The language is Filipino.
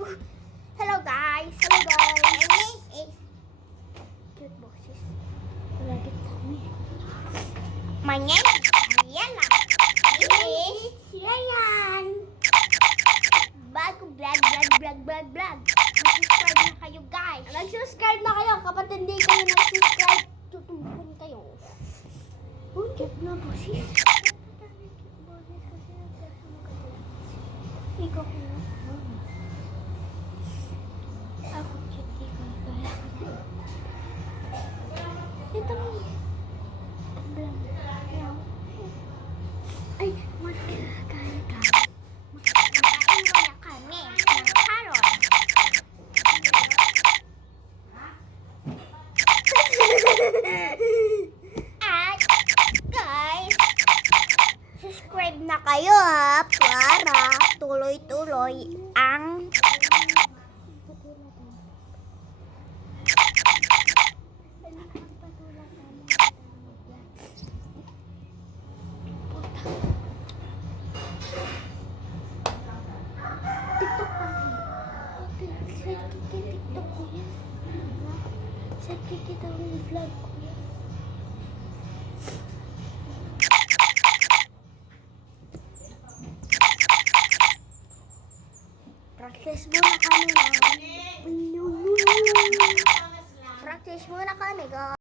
Hello guys! Hello guys! Cute boses. Malapit na kami. My name is Ariela. It's Ryan. Bago vlog. Mag-subscribe na kayo guys. Mag-subscribe na kayo. Kapag hindi kayo nag-subscribe, tutubukin kayo. Cute na boses. Ikaw ko na. Ako cute, ikaw. Ito mo. Ay, magkakain ka. Magkakain muna kami ng carrot. At, guys, subscribe na kayo ha, para tuloy-tuloy ang TikTok kami. Okay, TikTok ko yan. Kita ang vlog ko yan. Practice muna kami. Practice muna kami, guys.